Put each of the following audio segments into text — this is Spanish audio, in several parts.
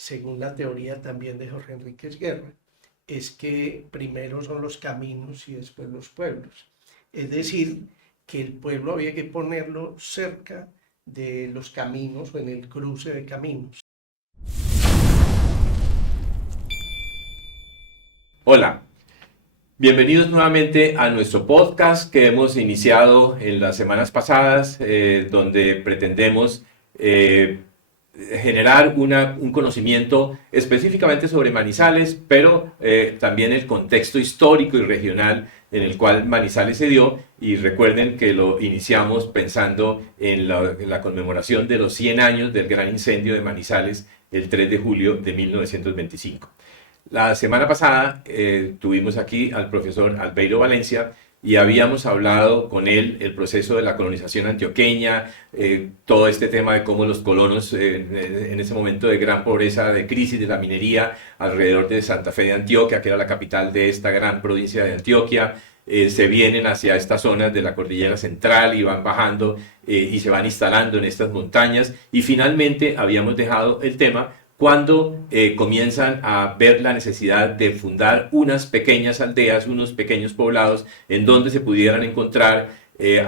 según la teoría también de Jorge Enríquez Guerra, es que primero son los caminos y después los pueblos. Es decir, que el pueblo había que ponerlo cerca de los caminos o en el cruce de caminos. Hola, bienvenidos nuevamente a nuestro podcast que hemos iniciado en las semanas pasadas, donde pretendemos generar un conocimiento específicamente sobre Manizales, pero también el contexto histórico y regional en el cual Manizales se dio. Y recuerden que lo iniciamos pensando en la conmemoración de los 100 años del gran incendio de Manizales el 3 de julio de 1925. La semana pasada tuvimos aquí al profesor Albeiro Valencia y habíamos hablado con él el proceso de la colonización antioqueña, todo este tema de cómo los colonos en ese momento de gran pobreza, de crisis de la minería alrededor de Santa Fe de Antioquia, que era la capital de esta gran provincia de Antioquia, se vienen hacia estas zonas de la cordillera central y van bajando y se van instalando en estas montañas, y finalmente habíamos dejado el tema cuando comienzan a ver la necesidad de fundar unas pequeñas aldeas, unos pequeños poblados en donde se pudieran encontrar,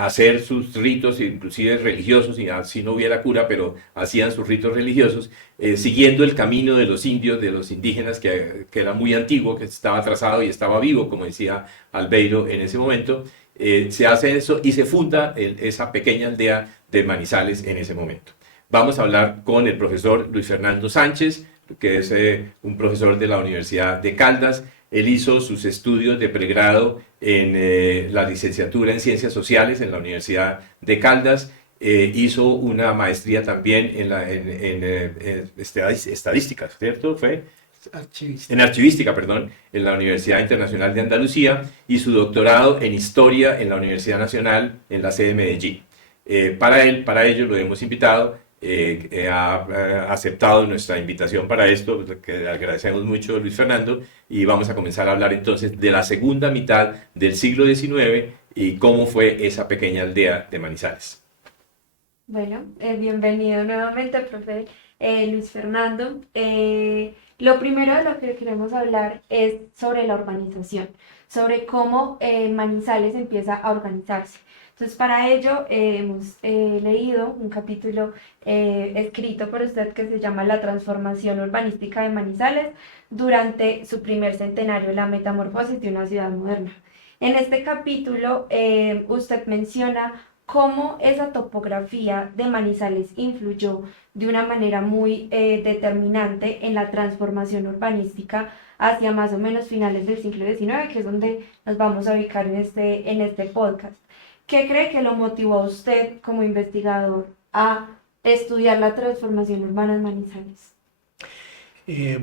hacer sus ritos, inclusive religiosos, y así no hubiera cura, pero hacían sus ritos religiosos, siguiendo el camino de los indios, de los indígenas, que era muy antiguo, que estaba trazado y estaba vivo, como decía Albeiro en ese momento. Se hace eso y se funda esa pequeña aldea de Manizales en ese momento. Vamos a hablar con el profesor Luis Fernando Sánchez, que es un profesor de la Universidad de Caldas. Él hizo sus estudios de pregrado en la licenciatura en Ciencias Sociales en la Universidad de Caldas. Hizo una maestría también en estadística, ¿cierto? ¿Fue? Archivista. En archivística, perdón, en la Universidad Internacional de Andalucía, y su doctorado en historia en la Universidad Nacional en la sede de Medellín. Para ello lo hemos invitado. Ha aceptado nuestra invitación para esto, que le agradecemos mucho, Luis Fernando, y vamos a comenzar a hablar entonces de la segunda mitad del siglo XIX y cómo fue esa pequeña aldea de Manizales. Bueno, bienvenido nuevamente, profe Luis Fernando. Lo primero de lo que queremos hablar es sobre la urbanización, sobre cómo Manizales empieza a organizarse. Entonces, para ello hemos leído un capítulo escrito por usted que se llama La transformación urbanística de Manizales durante su primer centenario, la metamorfosis de una ciudad moderna. En este capítulo usted menciona cómo esa topografía de Manizales influyó de una manera muy determinante en la transformación urbanística hacia más o menos finales del siglo XIX, que es donde nos vamos a ubicar en este podcast. ¿Qué cree que lo motivó a usted como investigador a estudiar la transformación urbana en Manizales?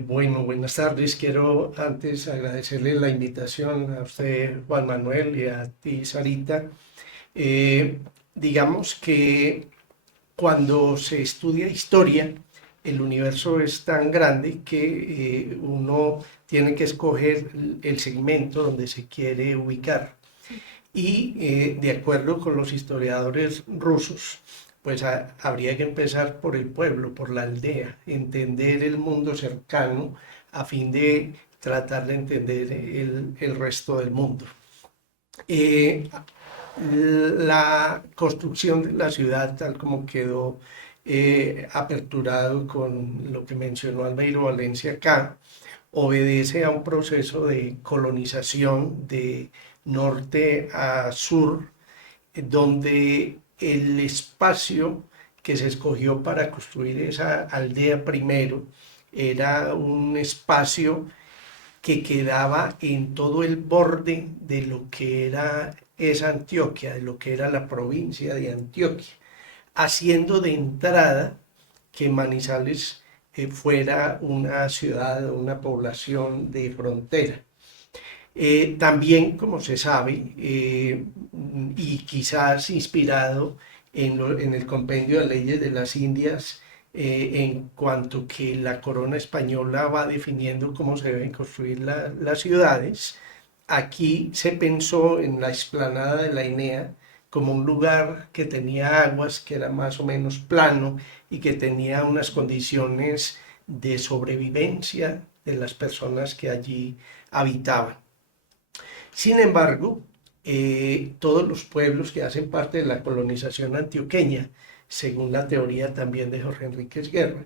Bueno, buenas tardes. Quiero antes agradecerle la invitación a usted, Juan Manuel, y a ti, Sarita. Digamos que cuando se estudia historia, el universo es tan grande que uno tiene que escoger el segmento donde se quiere ubicar. Y de acuerdo con los historiadores rusos, pues habría que empezar por el pueblo, por la aldea, entender el mundo cercano a fin de tratar de entender el resto del mundo. La construcción de la ciudad, tal como quedó aperturado con lo que mencionó Albeiro Valencia acá, obedece a un proceso de colonización de norte a sur, donde el espacio que se escogió para construir esa aldea primero era un espacio que quedaba en todo el borde de lo que era esa Antioquia, de lo que era la provincia de Antioquia, haciendo de entrada que Manizales fuera una ciudad, una población de frontera. También, como se sabe, y quizás inspirado en el compendio de leyes de las Indias, en cuanto que la corona española va definiendo cómo se deben construir las ciudades, aquí se pensó en la explanada de la Inea como un lugar que tenía aguas, que era más o menos plano y que tenía unas condiciones de sobrevivencia de las personas que allí habitaban. Sin embargo, todos los pueblos que hacen parte de la colonización antioqueña, según la teoría también de Jorge Enríquez Guerra,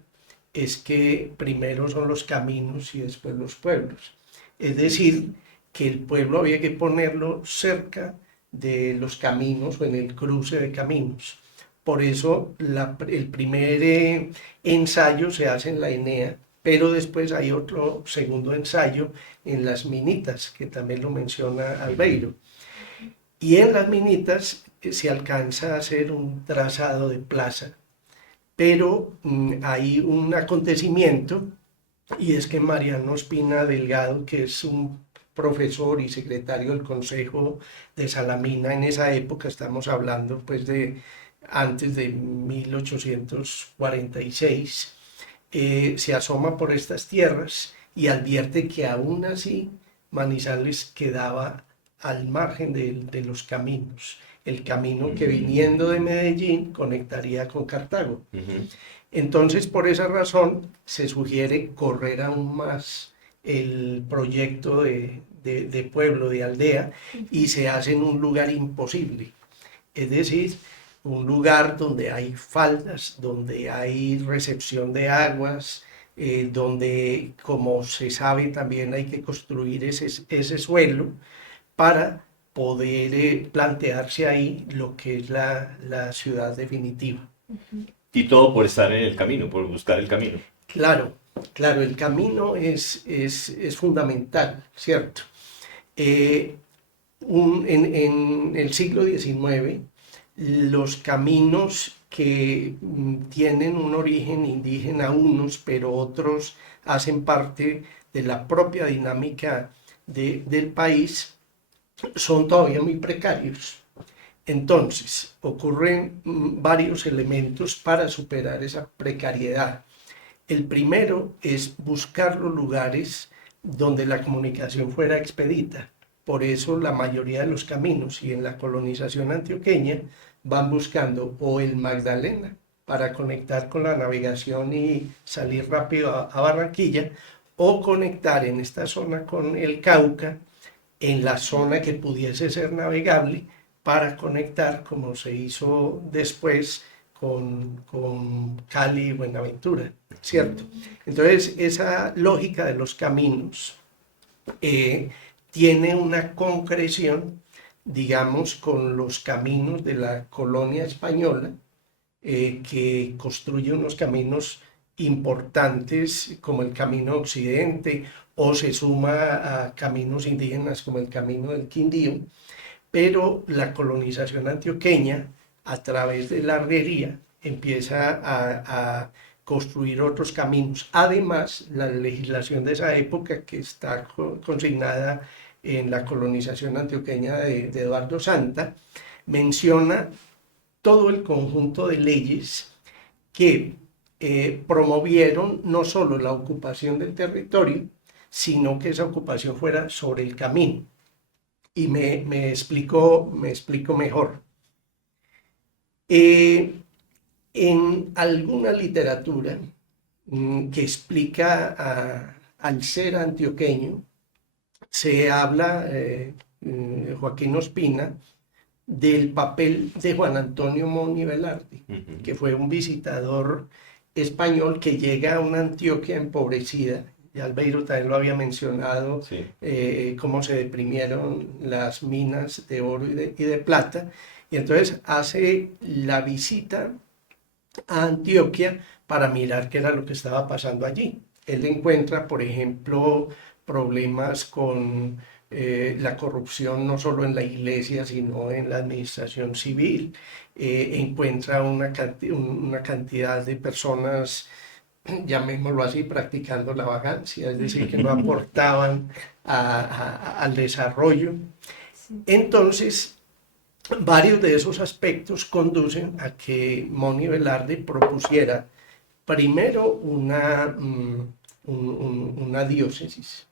es que primero son los caminos y después los pueblos. Es decir, que el pueblo había que ponerlo cerca de los caminos o en el cruce de caminos. Por eso el primer ensayo se hace en la Enea, pero después hay otro segundo ensayo en las Minitas, que también lo menciona Albeiro. Y en las Minitas se alcanza a hacer un trazado de plaza, pero hay un acontecimiento, y es que Mariano Ospina Delgado, que es un profesor y secretario del Consejo de Salamina en esa época, estamos hablando pues de antes de 1846, se asoma por estas tierras y advierte que aún así Manizales quedaba al margen de los caminos, el camino que viniendo de Medellín conectaría con Cartago. Entonces, por esa razón, se sugiere correr aún más el proyecto de pueblo, de aldea, y se hace en un lugar imposible. Es decir, un lugar donde hay faldas, donde hay recepción de aguas, donde, como se sabe, también hay que construir ese suelo para poder plantearse ahí lo que es la ciudad definitiva. Y todo por estar en el camino, por buscar el camino. Claro, claro, el camino es fundamental, ¿cierto? En el siglo XIX, los caminos que tienen un origen indígena unos, pero otros hacen parte de la propia dinámica del país, son todavía muy precarios. Entonces, ocurren varios elementos para superar esa precariedad. El primero es buscar los lugares donde la comunicación fuera expedita. Por eso la mayoría de los caminos y en la colonización antioqueña van buscando o el Magdalena para conectar con la navegación y salir rápido a Barranquilla, o conectar en esta zona con el Cauca, en la zona que pudiese ser navegable, para conectar, como se hizo después, con Cali y Buenaventura, ¿cierto? Entonces, esa lógica de los caminos tiene una concreción, digamos, con los caminos de la colonia española, que construye unos caminos importantes como el Camino Occidente, o se suma a caminos indígenas como el Camino del Quindío, pero la colonización antioqueña, a través de la herrería, empieza a construir otros caminos. Además, la legislación de esa época, que está consignada en la colonización antioqueña de Eduardo Santa, menciona todo el conjunto de leyes que promovieron no solo la ocupación del territorio, sino que esa ocupación fuera sobre el camino. Y me explico mejor. En alguna literatura que explica al ser antioqueño, se habla, Joaquín Ospina, del papel de Juan Antonio Moni Velarde, que fue un visitador español que llega a una Antioquia empobrecida. Y Albeiro también lo había mencionado, sí. Cómo se deprimieron las minas de oro y de plata, y entonces hace la visita a Antioquia para mirar qué era lo que estaba pasando allí. Él encuentra, por ejemplo, problemas con la corrupción no solo en la iglesia, sino en la administración civil. Encuentra una cantidad de personas, llamémoslo así, practicando la vagancia, es decir, que no aportaban al desarrollo. Entonces, varios de esos aspectos conducen a que Moni Velarde propusiera primero una diócesis,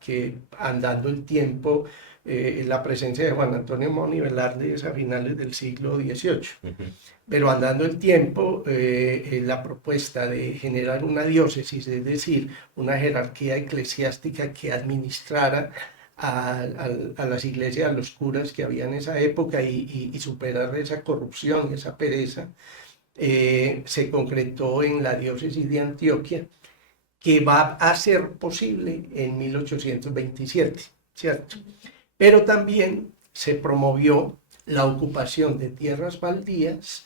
que andando el tiempo, la presencia de Juan Antonio Moni Velarde es a finales del siglo XVIII. Pero andando el tiempo, la propuesta de generar una diócesis, es decir, una jerarquía eclesiástica que administrara a las iglesias, a los curas que había en esa época y superar esa corrupción, esa pereza, se concretó en la diócesis de Antioquia, que va a ser posible en 1827, ¿cierto? Pero también se promovió la ocupación de tierras baldías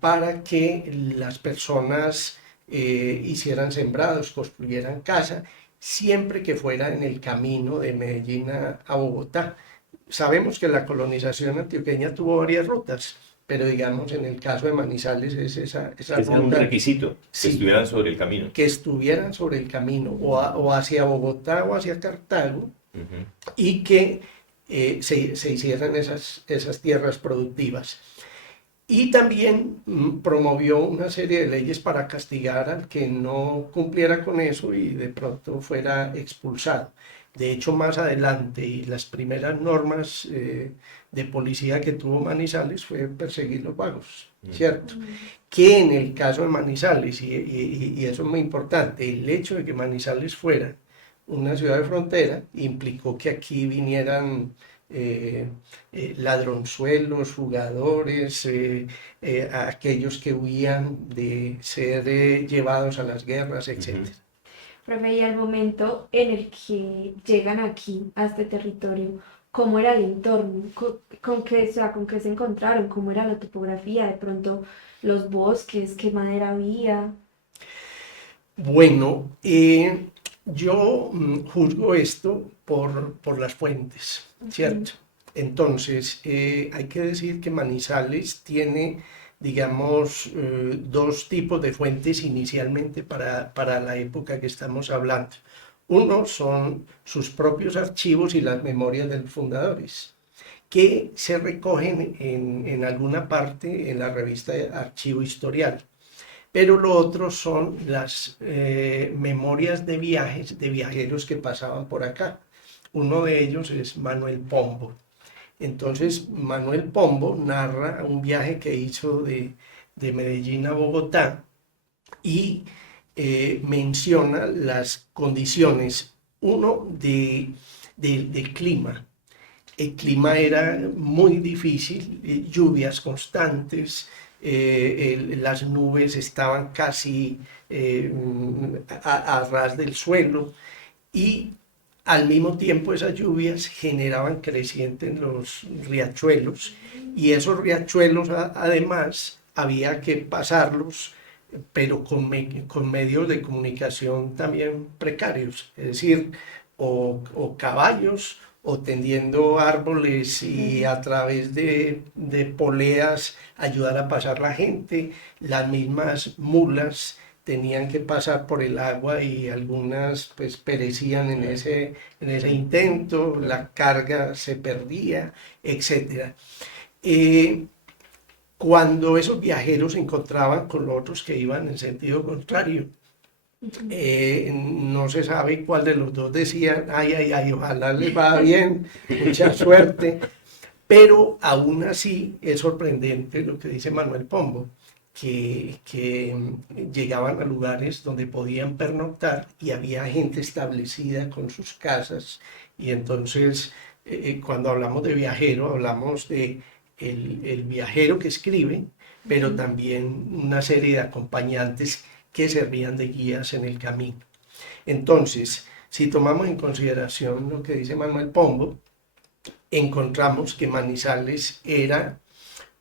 para que las personas hicieran sembrados, construyeran casa, siempre que fuera en el camino de Medellín a Bogotá. Sabemos que la colonización antioqueña tuvo varias rutas, pero digamos en el caso de Manizales es esa Ese era un ruta, requisito, que sí, estuvieran sobre el camino. que estuvieran sobre el camino o hacia Bogotá o hacia Cartago, y que se hicieran esas tierras productivas. Y también promovió una serie de leyes para castigar al que no cumpliera con eso y de pronto fuera expulsado. De hecho, más adelante, y las primeras normas de policía que tuvo Manizales fue perseguir los vagos, ¿cierto? Que en el caso de Manizales, y eso es muy importante, el hecho de que Manizales fuera una ciudad de frontera implicó que aquí vinieran ladronzuelos, jugadores, aquellos que huían de ser llevados a las guerras, etc. Profe, y al momento en el que llegan aquí, a este territorio, ¿cómo era el entorno? ¿Con qué, o sea, con qué se encontraron? ¿Cómo era la topografía? De pronto, los bosques, ¿qué madera había? Bueno, yo juzgo esto por las fuentes, ¿cierto? Entonces, hay que decir que Manizales tiene, digamos, dos tipos de fuentes inicialmente para la época que estamos hablando. Uno son sus propios archivos y las memorias de los fundadores, que se recogen en alguna parte en la revista Archivo Historial. Pero lo otro son las memorias de viajes de viajeros que pasaban por acá. Uno de ellos es Manuel Pombo. Entonces, Manuel Pombo narra un viaje que hizo de Medellín a Bogotá y menciona las condiciones, uno, del clima. El clima era muy difícil, lluvias constantes, las nubes estaban casi a ras del suelo y al mismo tiempo esas lluvias generaban creciente en los riachuelos y esos riachuelos además había que pasarlos pero con medios de comunicación también precarios, es decir, o caballos o tendiendo árboles y a través de poleas ayudar a pasar la gente. Las mismas mulas tenían que pasar por el agua y algunas pues perecían en ese intento, la carga se perdía, etc. Cuando esos viajeros se encontraban con los otros que iban en sentido contrario, no se sabe cuál de los dos decía, ay, ay, ay, ojalá les va bien, mucha suerte, pero aún así es sorprendente lo que dice Manuel Pombo, que llegaban a lugares donde podían pernoctar y había gente establecida con sus casas, y entonces cuando hablamos de viajero, hablamos de el viajero que escribe, pero también una serie de acompañantes que servían de guías en el camino. Entonces, si tomamos en consideración lo que dice Manuel Pombo, encontramos que Manizales era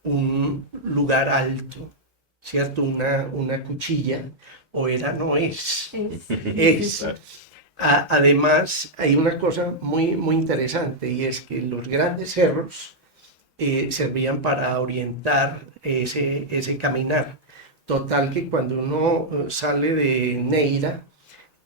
un lugar alto, ¿cierto? Una cuchilla, o era, no es, es. Además, hay una cosa muy, muy interesante y es que los grandes cerros servían para orientar ese caminar. Total que cuando uno sale de Neira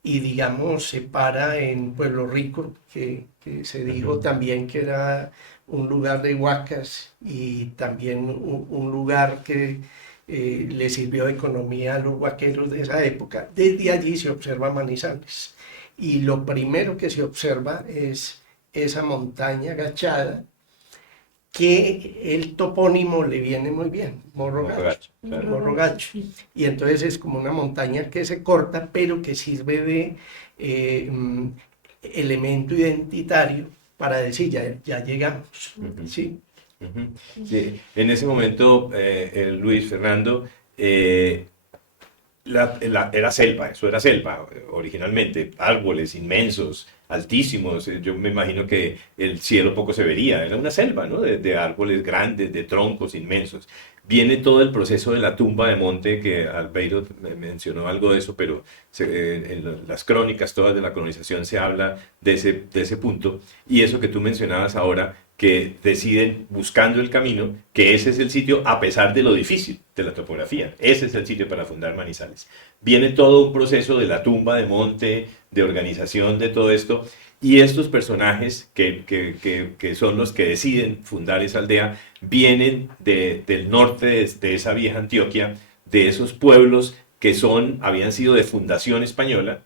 y digamos se para en Pueblo Rico, que se dijo también que era un lugar de huacas y también un lugar que le sirvió de economía a los huaqueros de esa época, desde allí se observa Manizales. y lo primero que se observa es esa montaña agachada que el topónimo le viene muy bien, Morro Gacho. Claro. Morro Gacho. Y entonces es como una montaña que se corta, pero que sirve de elemento identitario para decir, ya llegamos, ¿sí? Sí, en ese momento, Luis Fernando, era selva, eso era selva originalmente, árboles inmensos, altísimos, yo me imagino que el cielo poco se vería, era una selva, ¿no? De árboles grandes, de troncos inmensos. Viene todo el proceso de la tumba de monte, que Albeiro mencionó algo de eso, pero en las crónicas todas de la colonización se habla de ese punto, y eso que tú mencionabas ahora, que deciden buscando el camino, que ese es el sitio a pesar de lo difícil de la topografía, ese es el sitio para fundar Manizales. Viene todo un proceso de la tumba de monte, de organización de todo esto, y estos personajes que son los que deciden fundar esa aldea, vienen del norte de esa vieja Antioquia, de esos pueblos que habían sido de fundación española,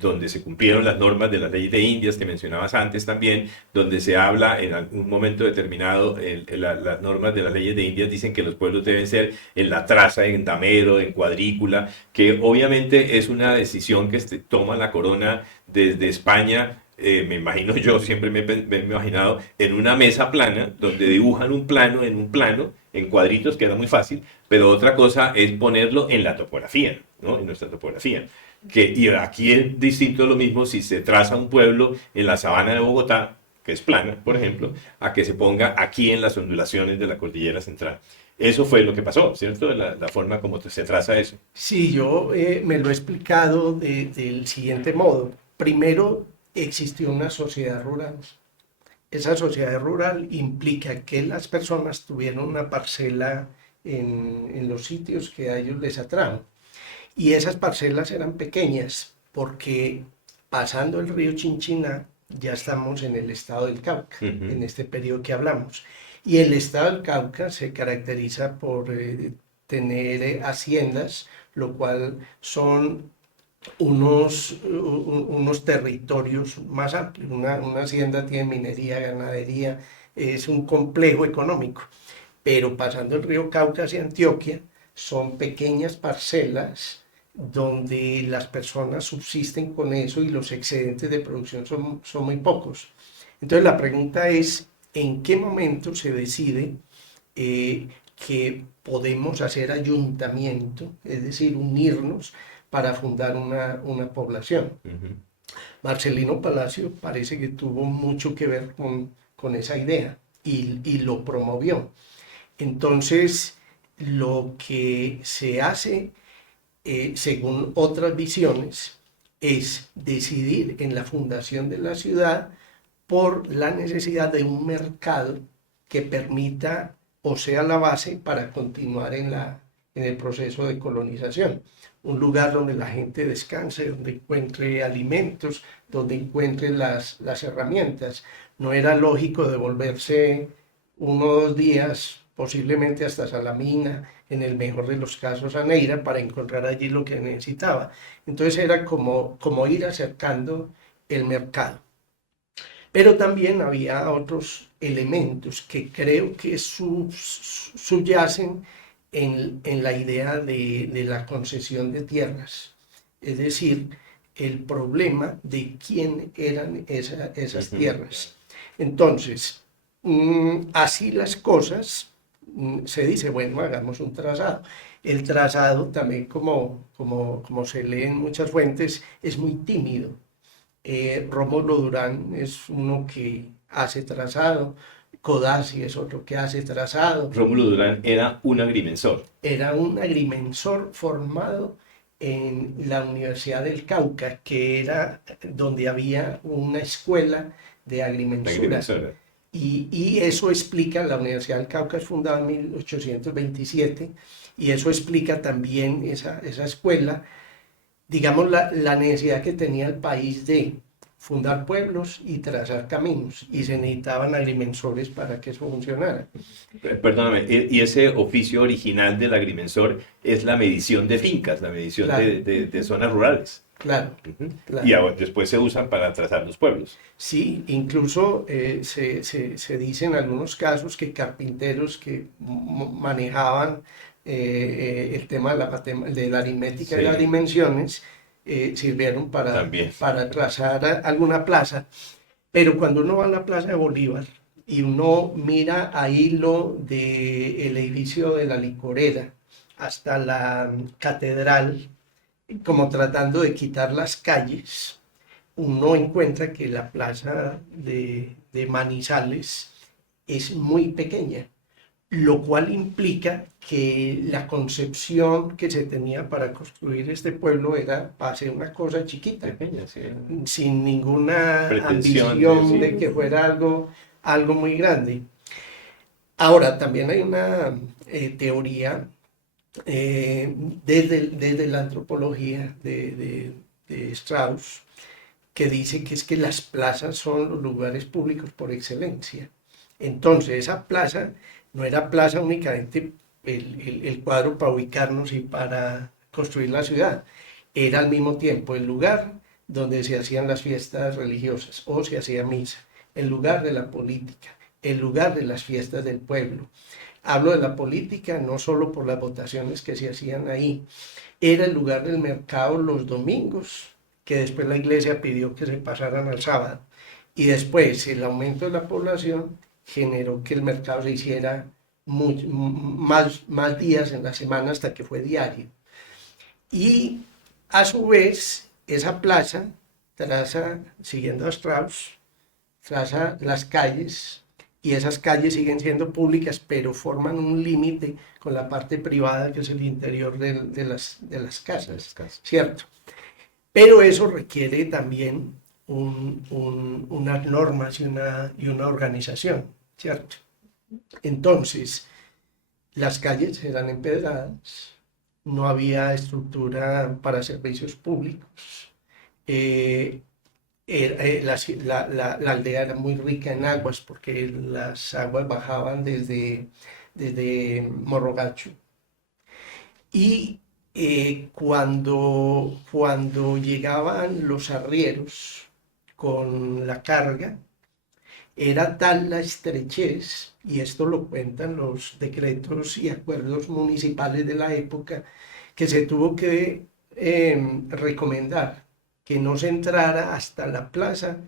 donde se cumplieron las normas de las leyes de Indias que mencionabas antes también, donde se habla en algún momento determinado, las normas de las leyes de Indias dicen que los pueblos deben ser en la traza, en damero, en cuadrícula, que obviamente es una decisión que toma la corona desde España. Me imagino, yo siempre me he imaginado en una mesa plana, donde dibujan un plano en cuadritos, que era muy fácil, pero otra cosa es ponerlo en la topografía, ¿no? En nuestra topografía. Y aquí es distinto lo mismo si se traza un pueblo en la sabana de Bogotá, que es plana, por ejemplo, a que se ponga aquí en las ondulaciones de la cordillera central. Eso fue lo que pasó, ¿cierto? La forma como se traza eso. Sí, yo me lo he explicado del siguiente modo. Primero, existió una sociedad rural. Esa sociedad rural implica que las personas tuvieron una parcela en los sitios que a ellos les atraen. Y esas parcelas eran pequeñas porque pasando el río Chinchiná ya estamos en el estado del Cauca, en este periodo que hablamos. Y el estado del Cauca se caracteriza por tener haciendas, lo cual son unos territorios más amplios. Una hacienda tiene minería, ganadería, es un complejo económico. Pero pasando el río Cauca hacia Antioquia, son pequeñas parcelas donde las personas subsisten con eso y los excedentes de producción son muy pocos. Entonces la pregunta es, ¿en qué momento se decide que podemos hacer ayuntamiento, es decir, unirnos para fundar una población? Marcelino Palacio parece que tuvo mucho que ver con esa idea y lo promovió. Entonces, lo que se hace, según otras visiones, es decidir en la fundación de la ciudad por la necesidad de un mercado que permita o sea la base para continuar en el proceso de colonización. Un lugar donde la gente descanse, donde encuentre alimentos, donde encuentre las herramientas. No era lógico devolverse 1 o 2 días, posiblemente hasta Salamina, en el mejor de los casos a Neira, para encontrar allí lo que necesitaba. Entonces era como ir acercando el mercado. Pero también había otros elementos que creo que subyacen en la idea de la concesión de tierras. Es decir, el problema de quién eran esas tierras. Entonces, así las cosas, se dice, bueno, hagamos un trazado. El trazado también, como se lee en muchas fuentes, es muy tímido. Rómulo Durán es uno que hace trazado, Codazzi es otro que hace trazado. Rómulo Durán era un agrimensor. Era un agrimensor formado en la Universidad del Cauca, que era donde había una escuela de agrimensura. Y eso explica, la Universidad del Cauca es fundada en 1827, y eso explica también esa escuela, digamos, la necesidad que tenía el país de fundar pueblos y trazar caminos, y se necesitaban agrimensores para que eso funcionara. Perdóname, y ese oficio original del agrimensor es la medición de fincas, la medición de zonas rurales. claro, Ujú. claro. Y ahora, después se usan para trazar los pueblos. Sí, incluso se dice en algunos casos que carpinteros que manejaban el tema de de la aritmética y las Sí, dimensiones sirvieron también. para trazar alguna plaza. Pero cuando uno va a la Plaza de Bolívar y uno mira ahí lo del edificio de la Licorera hasta la catedral, como tratando de quitar las calles, uno encuentra que la plaza de Manizales es muy pequeña, lo cual implica que la concepción que se tenía para construir este pueblo era para hacer una cosa chiquita, Pequeña, sí. sin ninguna Pretensión de, ambición de sí. que fuera algo muy grande. Ahora, también hay una teoría desde la antropología de Strauss, que dice que es que las plazas son los lugares públicos por excelencia. Entonces, esa plaza no era plaza únicamente el cuadro para ubicarnos y para construir la ciudad, era al mismo tiempo el lugar donde se hacían las fiestas religiosas o se hacía misa, el lugar de la política, el lugar de las fiestas del pueblo. Hablo de la política no solo por las votaciones que se hacían ahí, era el lugar del mercado los domingos, que después la iglesia pidió que se pasaran al sábado. Y después el aumento de la población generó que el mercado se hiciera más días en la semana hasta que fue diario. Y a su vez, esa plaza traza, siguiendo a Strauss, traza las calles y esas calles siguen siendo públicas, pero forman un límite con la parte privada que es el interior de las casas, ¿cierto? Pero eso requiere también unas normas y una organización, ¿cierto? Entonces, las calles eran empedradas, no había estructura para servicios públicos, eh, la aldea era muy rica en aguas porque las aguas bajaban desde Morrogacho. Y cuando llegaban los arrieros con la carga, era tal la estrechez, y esto lo cuentan los decretos y acuerdos municipales de la época, que se tuvo que recomendar que no se entrara hasta la plaza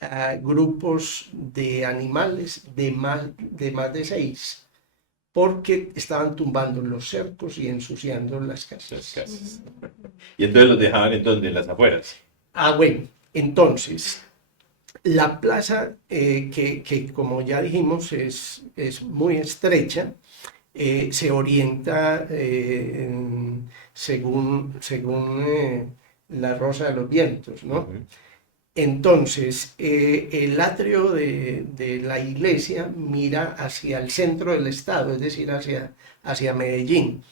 a grupos de animales de más de 6, porque estaban tumbando los cercos y ensuciando las Las casas. casas. Y entonces los dejaban en donde, en las afueras. Bueno, entonces, la plaza, que como ya dijimos es muy estrecha, se orienta según la Rosa de los Vientos, ¿no? Ujú. Entonces, el atrio de la iglesia mira hacia el centro del estado, es decir, hacia Medellín.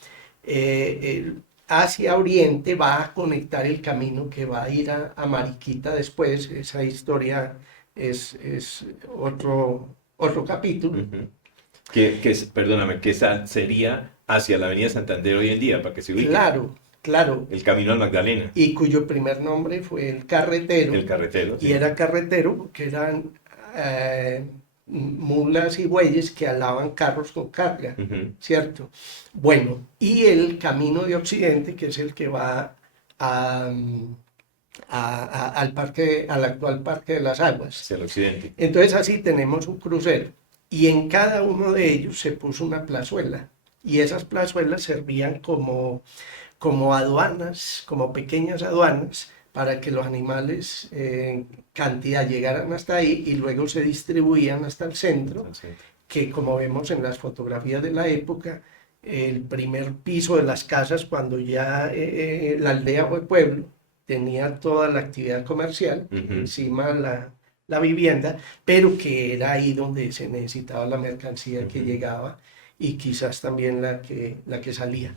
Hacia oriente va a conectar el camino que va a ir a Mariquita después. Esa historia es otro capítulo. Ujú. Perdóname, que esa sería hacia la Avenida Santander hoy en día, para que se ubique. Claro, claro. El camino al Magdalena. Y cuyo primer nombre fue el Carretero. El carretero, Y sí. era carretero porque eran mulas y bueyes que alaban carros con carga, Ujú. ¿cierto? Bueno, y el camino de Occidente, que es el que va al actual Parque de las Aguas. Hacia el occidente. Entonces así tenemos un crucero y en cada uno de ellos se puso una plazuela y esas plazuelas servían como aduanas, como pequeñas aduanas, para que los animales en cantidad llegaran hasta ahí y luego se distribuían hasta el centro, que como vemos en las fotografías de la época, el primer piso de las casas, cuando ya la aldea fue pueblo, tenía toda la actividad comercial, Ujú. encima la vivienda, pero que era ahí donde se necesitaba la mercancía que Ujú. llegaba y quizás también la que salía.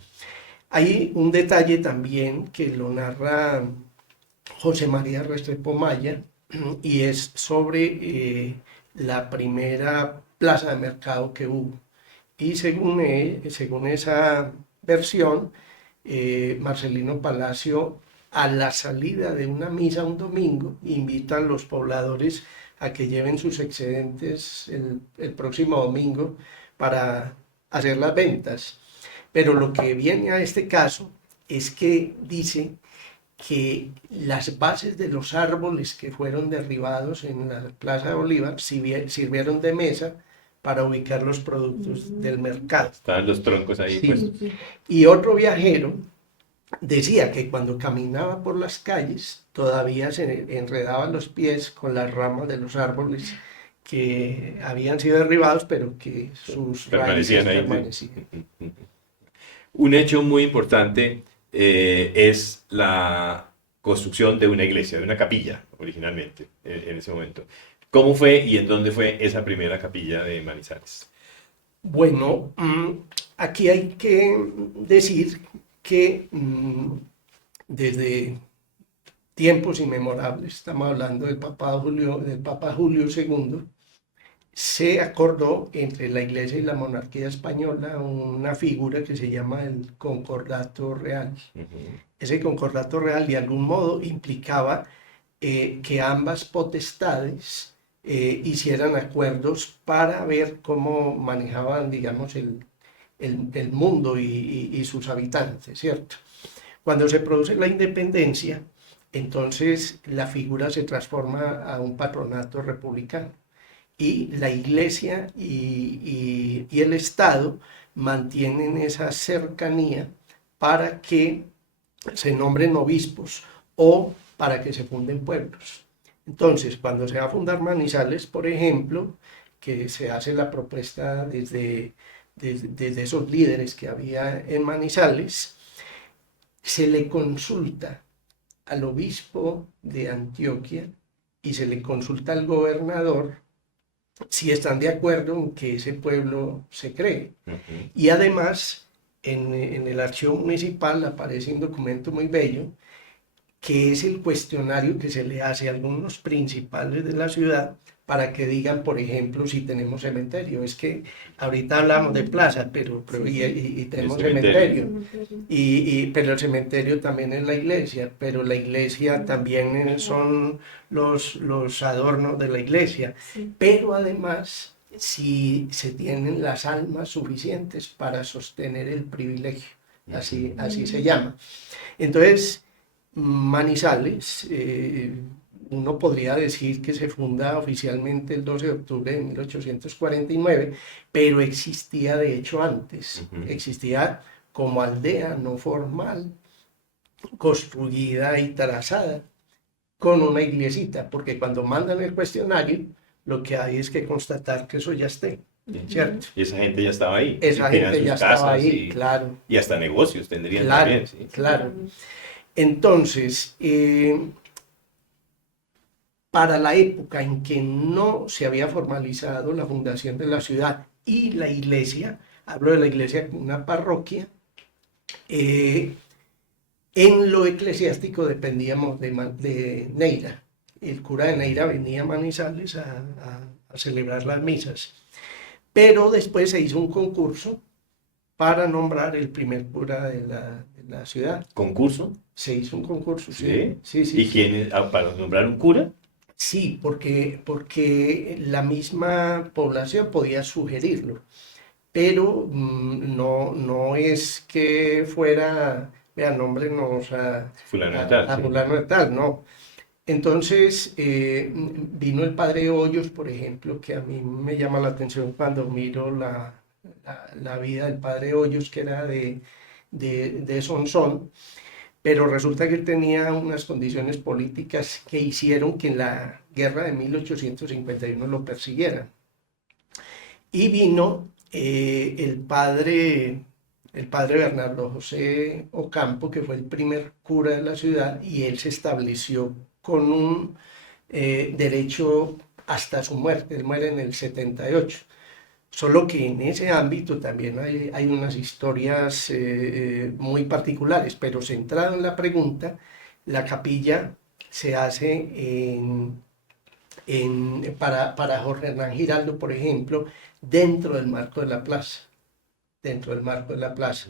Hay un detalle también que lo narra José María Restrepo Maya y es sobre la primera plaza de mercado que hubo. Y según esa versión, Marcelino Palacio a la salida de una misa un domingo, invita a los pobladores a que lleven sus excedentes el próximo domingo para hacer las ventas. Pero lo que viene a este caso es que dice que las bases de los árboles que fueron derribados en la Plaza de Bolívar sirvieron de mesa para ubicar los productos del mercado. Estaban los troncos ahí, Sí. pues. Y otro viajero decía que cuando caminaba por las calles todavía se enredaba los pies con las ramas de los árboles que habían sido derribados, pero que sus Permanecían raíces ahí. permanecían. Un hecho muy importante es la construcción de una iglesia, de una capilla, originalmente, en ese momento. ¿Cómo fue y en dónde fue esa primera capilla de Manizales? Bueno, aquí hay que decir que desde tiempos inmemorables, estamos hablando del Papa Julio II, se acordó entre la Iglesia y la monarquía española una figura que se llama el Concordato Real. Ese Concordato Real de algún modo implicaba que ambas potestades hicieran acuerdos para ver cómo manejaban, digamos, el mundo y sus habitantes, ¿cierto? Cuando se produce la independencia, entonces la figura se transforma a un patronato republicano y la Iglesia y el Estado mantienen esa cercanía para que se nombren obispos o para que se funden pueblos. Entonces, cuando se va a fundar Manizales, por ejemplo, que se hace la propuesta desde esos líderes que había en Manizales, se le consulta al obispo de Antioquia y se le consulta al gobernador si están de acuerdo en que ese pueblo se cree. Y además, en el archivo municipal aparece un documento muy bello, que es el cuestionario que se le hace a algunos principales de la ciudad para que digan, por ejemplo, si tenemos cementerio. Es que ahorita hablamos de plaza, pero y tenemos cementerio. Pero el cementerio también es la iglesia, pero la iglesia también son los adornos de la iglesia. Sí. Pero además, si se tienen las almas suficientes para sostener el privilegio, así se llama. Entonces, Manizales, uno podría decir que se funda oficialmente el 12 de octubre de 1849, pero existía de hecho antes, existía como aldea no formal, construida y trazada, con una iglesita, porque cuando mandan el cuestionario, lo que hay es que constatar que eso ya esté, ¿cierto? Y esa gente ya estaba ahí. Esa gente ya estaba ahí, claro. Y hasta negocios tendrían Claro, también. ¿Sí? claro. Entonces, para la época en que no se había formalizado la fundación de la ciudad y la iglesia, hablo de la iglesia como una parroquia, en lo eclesiástico dependíamos de Neira. El cura de Neira venía a Manizales a celebrar las misas. Pero después se hizo un concurso para nombrar el primer cura de la ciudad. ¿Concurso? Se hizo un concurso, Sí. sí. ¿Y quién para nombrar un cura? Sí, porque la misma población podía sugerirlo, pero no es que fuera, vean, nómbrenos Fulano de tal, sí. fulano de tal, no. Entonces vino el padre Hoyos, por ejemplo, que a mí me llama la atención cuando miro la vida del padre Hoyos, que era de Sonsón, pero resulta que él tenía unas condiciones políticas que hicieron que en la guerra de 1851 lo persiguieran. Y vino el padre Bernardo José Ocampo, que fue el primer cura de la ciudad, y él se estableció con un derecho hasta su muerte. Él muere en el 78. Solo que en ese ámbito también hay unas historias muy particulares, pero centrado en la pregunta, la capilla se hace para Jorge Hernán Giraldo, por ejemplo, dentro del marco de la plaza. Dentro del marco de la plaza.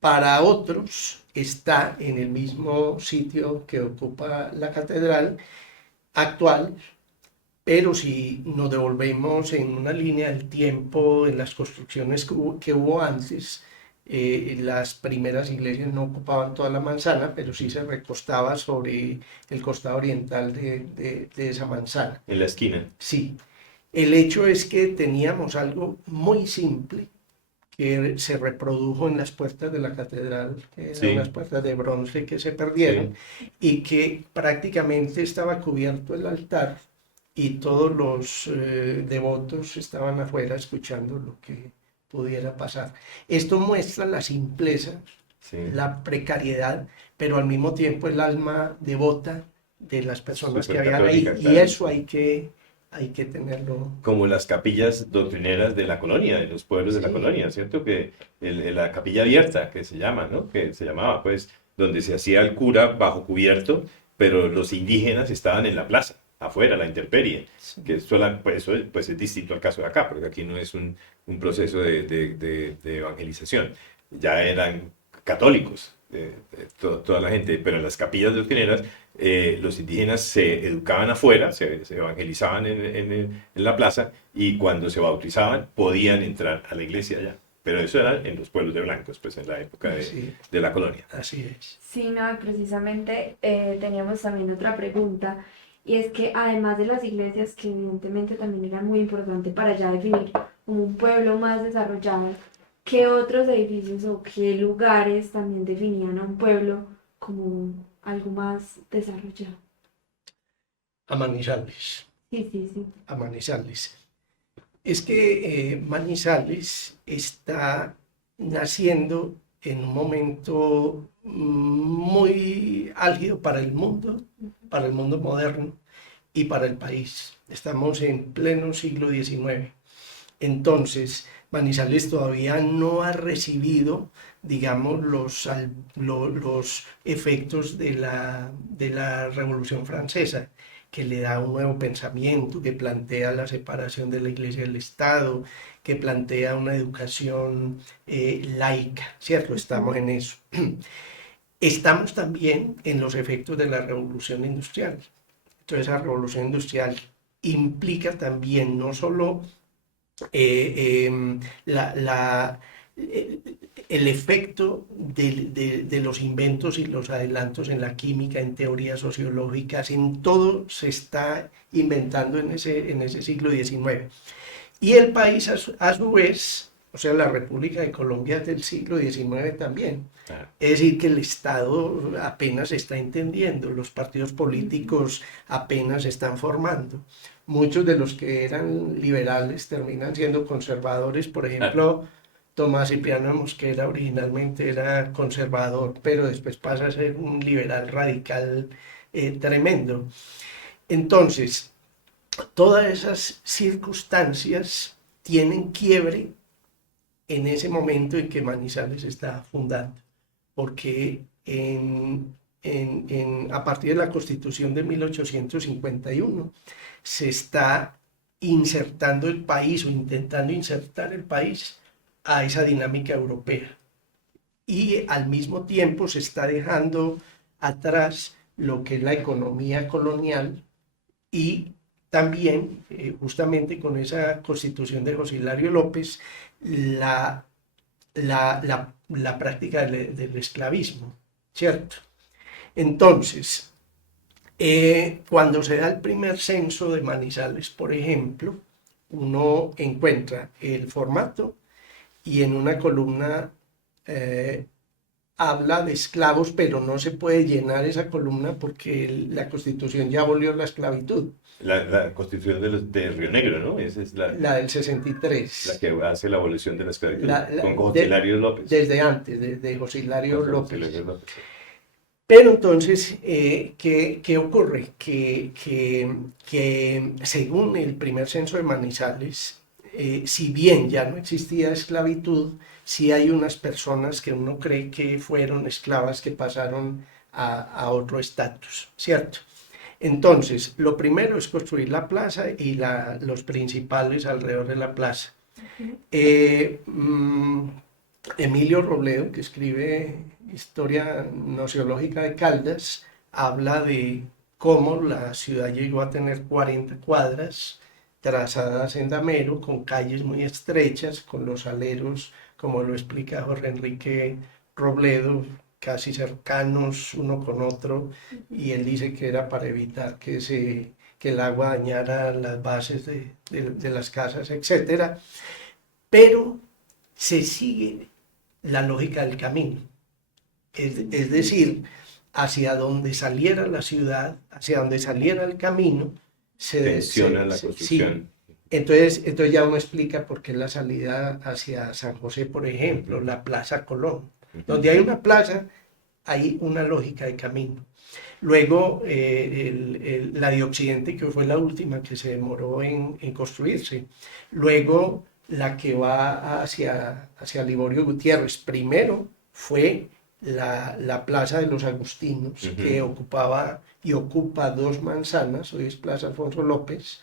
Para otros está en el mismo sitio que ocupa la catedral actual, pero si nos devolvemos en una línea del tiempo, en las construcciones que hubo antes, las primeras iglesias no ocupaban toda la manzana, pero sí se recostaba sobre el costado oriental de esa manzana. En la esquina. Sí, el hecho es que teníamos algo muy simple que se reprodujo en las puertas de la catedral, que eran Sí, unas puertas de bronce que se sí. perdieron, y que prácticamente estaba cubierto el altar y todos los devotos estaban afuera escuchando lo que pudiera pasar. Esto muestra la simpleza, Sí. la precariedad, pero al mismo tiempo el alma devota de las personas que Súper habían ahí, católica, y claro. eso hay que tenerlo. Como las capillas doctrineras de la colonia, de los pueblos de la Sí. colonia, ¿cierto? Que la capilla abierta, que se llama, ¿no? Que se llamaba, pues, donde se hacía el cura bajo cubierto, pero los indígenas estaban en la plaza, afuera, a la intemperie, que pues, eso pues, es distinto al caso de acá, porque aquí no es un proceso de evangelización, ya eran católicos, toda la gente, pero en las capillas doctrineras los indígenas se educaban afuera, se evangelizaban en la plaza y cuando se bautizaban podían entrar a la iglesia allá. Pero eso era en los pueblos de blancos, pues en la época Sí, de la colonia. así es. Sí, no, precisamente teníamos también otra pregunta, y es que además de las iglesias, que evidentemente también eran muy importantes para ya definir como un pueblo más desarrollado, ¿qué otros edificios o qué lugares también definían a un pueblo como algo más desarrollado? A Manizales, Sí, sí, sí. a Manizales. Es que Manizales está naciendo en un momento muy álgido para el mundo moderno y para el país. Estamos en pleno siglo XIX. Entonces, Manizales todavía no ha recibido, digamos, los efectos de la Revolución Francesa, que le da un nuevo pensamiento, que plantea la separación de la Iglesia del Estado, que plantea una educación laica, ¿cierto? Estamos en eso. Estamos también en los efectos de la Revolución Industrial. Entonces, esa Revolución Industrial implica también no solo eh, la, la, el efecto de los inventos y los adelantos en la química, en teorías sociológicas, en todo se está inventando en ese siglo XIX. Y el país, a su vez, o sea, la República de Colombia es del siglo XIX también. Claro. Es decir, que el Estado apenas se está entendiendo, los partidos políticos apenas se están formando. Muchos de los que eran liberales terminan siendo conservadores. Por ejemplo, Tomás Cipriano de Mosquera originalmente era conservador, pero después pasa a ser un liberal radical tremendo. Entonces, todas esas circunstancias tienen quiebre en ese momento en que Manizales está fundando, porque a partir de la Constitución de 1851 se está insertando el país o intentando insertar el país a esa dinámica europea. Y al mismo tiempo se está dejando atrás lo que es la economía colonial y también, justamente con esa constitución de José Hilario López, la práctica del esclavismo, ¿cierto? Entonces, cuando se da el primer censo de Manizales, por ejemplo, uno encuentra el formato y en una columna habla de esclavos, pero no se puede llenar esa columna porque la Constitución ya abolió la esclavitud. La constitución de Río Negro, ¿no? Esa es La del 63. la que hace la abolición de la esclavitud, con José De, Hilario López. desde antes, de José Hilario José López. Hilario López, sí. Pero entonces, ¿qué ocurre? Que según el primer censo de Manizales, si bien ya no existía esclavitud, sí hay unas personas que uno cree que fueron esclavas que pasaron a otro estatus, ¿cierto? Entonces, lo primero es construir la plaza y los principales alrededor de la plaza. Emilio Robledo, que escribe Historia Gnoseológica de Caldas, habla de cómo la ciudad llegó a tener 40 cuadras trazadas en damero, con calles muy estrechas, con los aleros, como lo explica Jorge Enrique Robledo, casi cercanos uno con otro, y él dice que era para evitar que el agua dañara las bases de las casas, etcétera. Pero se sigue la lógica del camino. Es decir, hacia donde saliera la ciudad, hacia donde saliera el camino, Tensiona la sí. construcción. Entonces ya uno explica por qué la salida hacia San José, por ejemplo, la Plaza Colón. Donde hay una plaza, hay una lógica de camino. Luego, la de Occidente, que fue la última que se demoró en construirse. Luego, la que va hacia Liborio Gutiérrez. Primero fue la Plaza de los Agustinos, que ocupaba y ocupa 2 manzanas, hoy es Plaza Alfonso López,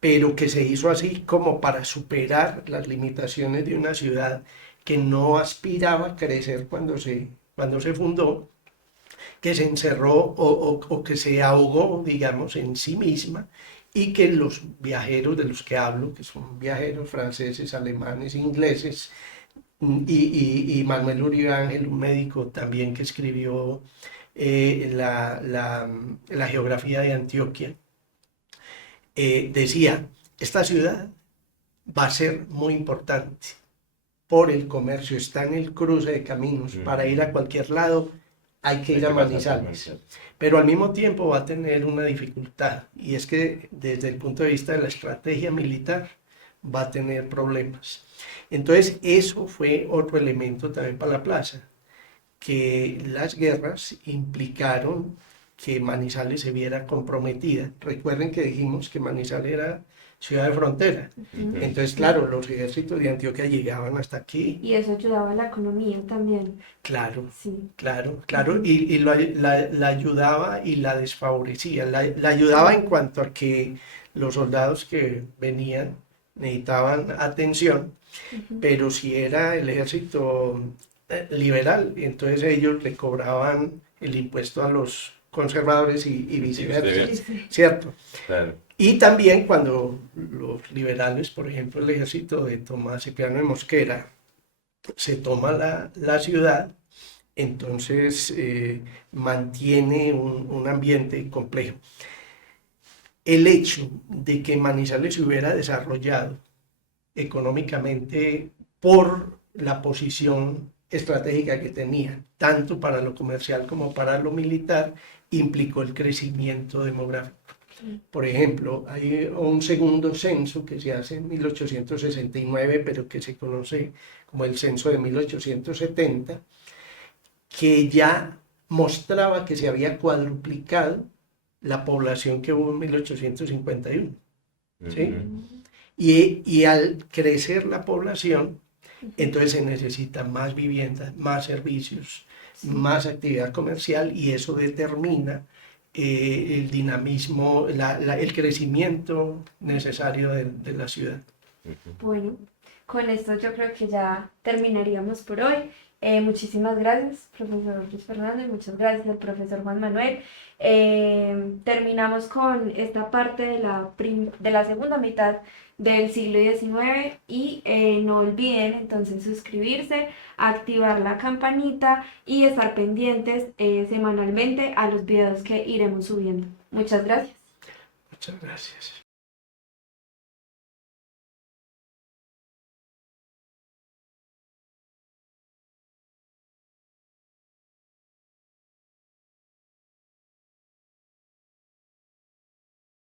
pero que se hizo así como para superar las limitaciones de una ciudad que no aspiraba a crecer cuando se fundó, que se encerró o que se ahogó, digamos, en sí misma, y que los viajeros de los que hablo, que son viajeros franceses, alemanes, ingleses, y Manuel Uribe Ángel, un médico también que escribió la geografía de Antioquia, decía, esta ciudad va a ser muy importante por el comercio, está en el cruce de caminos, para ir a cualquier lado hay que ir a Manizales, pero al mismo tiempo va a tener una dificultad, y es que desde el punto de vista de la estrategia militar va a tener problemas. Entonces eso fue otro elemento también para la plaza, que las guerras implicaron que Manizales se viera comprometida. Recuerden que dijimos que Manizales era ciudad de frontera. Entonces, claro, los ejércitos de Antioquia llegaban hasta aquí. Y eso ayudaba a la economía también. Claro, Sí. claro. Y la ayudaba y la desfavorecía. La ayudaba en cuanto a que los soldados que venían necesitaban atención, pero si era el ejército liberal, entonces ellos le cobraban el impuesto a los conservadores y viceversa, ¿cierto? Claro. Y también cuando los liberales, por ejemplo, el ejército de Tomás Cipriano de Mosquera, se toma la ciudad, entonces mantiene un ambiente complejo. El hecho de que Manizales se hubiera desarrollado económicamente por la posición estratégica que tenía, tanto para lo comercial como para lo militar, implicó el crecimiento demográfico. Por ejemplo, hay un segundo censo que se hace en 1869, pero que se conoce como el censo de 1870, que ya mostraba que se había cuadruplicado la población que hubo en 1851. ¿Sí? Y al crecer la población, entonces se necesita más viviendas, más servicios, más actividad comercial, y eso determina el dinamismo, el crecimiento necesario de la ciudad. Bueno, con esto yo creo que ya terminaríamos por hoy. Muchísimas gracias, profesor Luis Fernando, y muchas gracias al profesor Juan Manuel. Terminamos con esta parte de la segunda mitad del siglo XIX y no olviden entonces suscribirse, activar la campanita y estar pendientes semanalmente a los videos que iremos subiendo. Muchas gracias. Muchas gracias.